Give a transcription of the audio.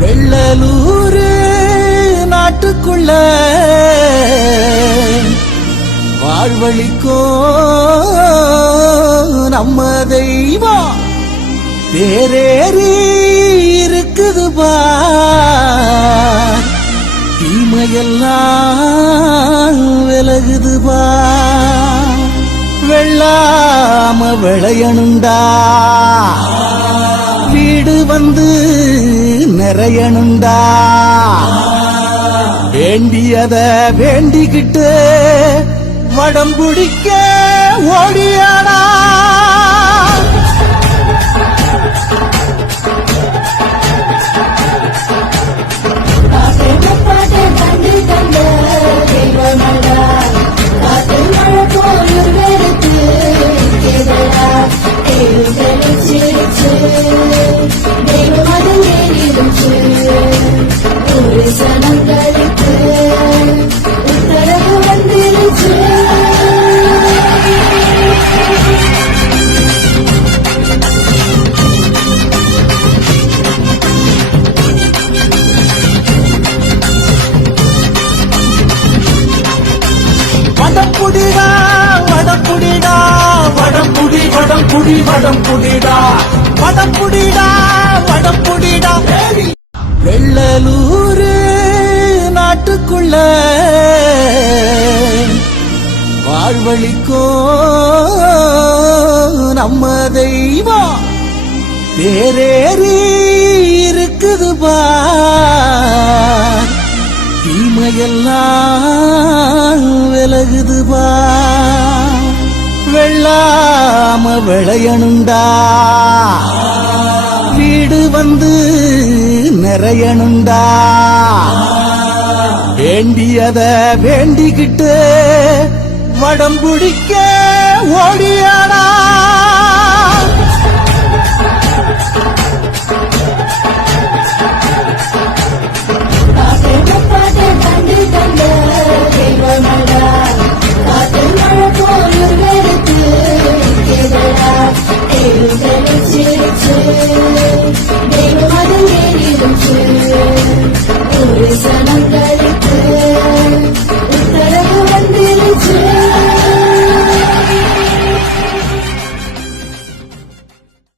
வெள்ளலூர் நாட்டுக்குள்ள வாழ்வழிக்கோ நம்ம தெய்வம். தேரேறி இருக்குது பா. தீமையெல்லாம் விலகுது பா. வெள்ளாம விளையணுண்டா. வீடு வந்து நிறையணுண்டா. வேண்டியத வேண்டிக்கிட்டு வடம் பிடிக்க ஓடியாடா. குடி வடம் புடிடா. வடம் புடிடா வடம் புடிடா. வெள்ளலூர் நாட்டுக்குள்ள வாழ்வழிக்கோ நம்ம தெய்வம். தேரேறி இருக்குது பா. தீமையெல்லாம் விலகுது பா. விடாம விளையணுண்டா வீடு வந்து நிறையணுண்டா வேண்டியத வேண்டிக்கிட்டு வடம் பிடிக்க ஓடியாடா. தெய்வம்